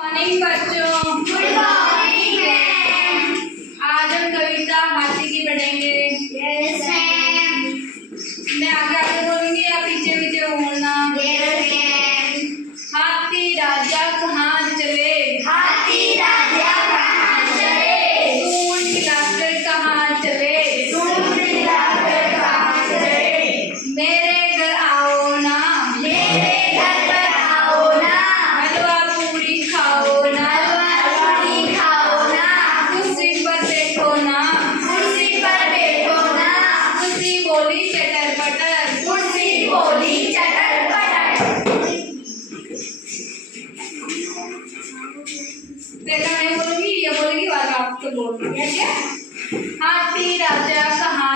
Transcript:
Morning बच्चों। Good morning ma'am. आज हम कविता हाथी की पढ़ेंगे। Yes ma'am. मैं आगे आगे बोलूंगी या पीछे पीछे बोलना। Yes ma'am. हाथी राजा कहाँ चले, हाथी राजा कहाँ चले, सूंड हिलाकर कहाँ चले, सूंड हिलाकर कहाँ चले, मेरे घर आओ ना, मेरे घर पर आओ ना, हलवा पूरी खाओ ना, हलवा पूरी खाओ ना, कुर्सी पर बैठो ना, कुर्सी पर बैठो ना, कुर्सी बोली चटर पटर, कुर्सी बोली चटर पटर। पहले मैं बोलूंगी, ये बोलेगी और आप तो बोलोगे। क्या? हाथी राजा कहाँ